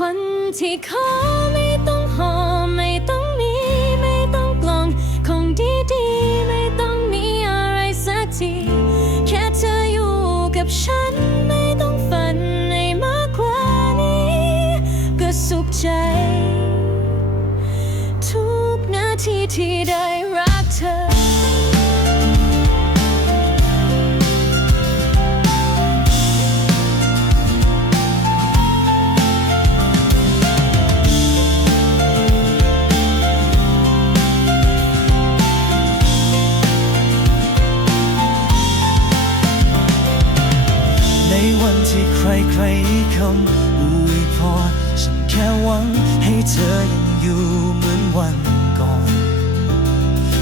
คนที่ขอไม่ต้องหอมไม่ต้องมี ไม่ต้องกลองของดีๆ ไม่ต้องมีอะไรสักที แค่เธออยู่กับฉันไม่ต้องฝันให้มากกว่านี้ ก็สุขใจ ทุกนาทีที่ได้ ที่ใครใครคำอวยพรฉันแค่หวังให้เธอยังอยู่เหมือนวันก่อน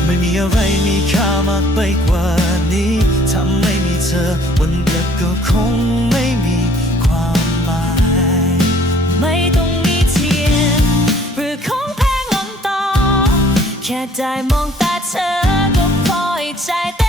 ไม่มีอะไรมีค่ามากไปกว่านี้ถ้าไม่มีเธอ วันเด็กก็คงไม่มีความหมาย ไม่ต้องมีเทียน หรือของแพงลงต่อ แค่ได้มองตาเธอก็พอให้ใจ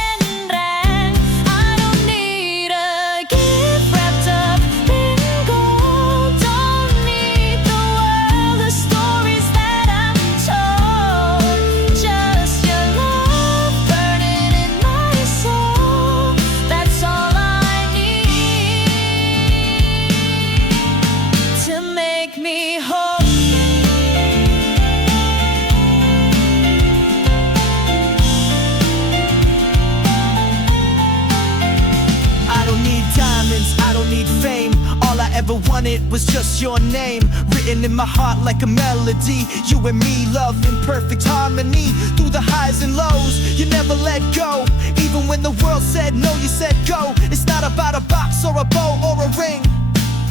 I ever wanted was just your name. Written in my heart like a melody. You and me, love in perfect harmony. Through the highs and lows, you never let go. Even when the world said no, you said go. It's not about a box or a bow or a ring.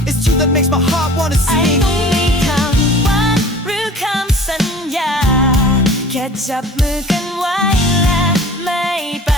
It's you that makes my heart wanna ไอ้ sing. ต้องมีคำหวานหรือคำสัญญา แค่จับมือกันไว้และไม่ไป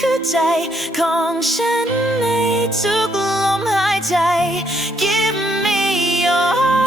คือใจของฉันในทุกลมหายใจ Give me your heart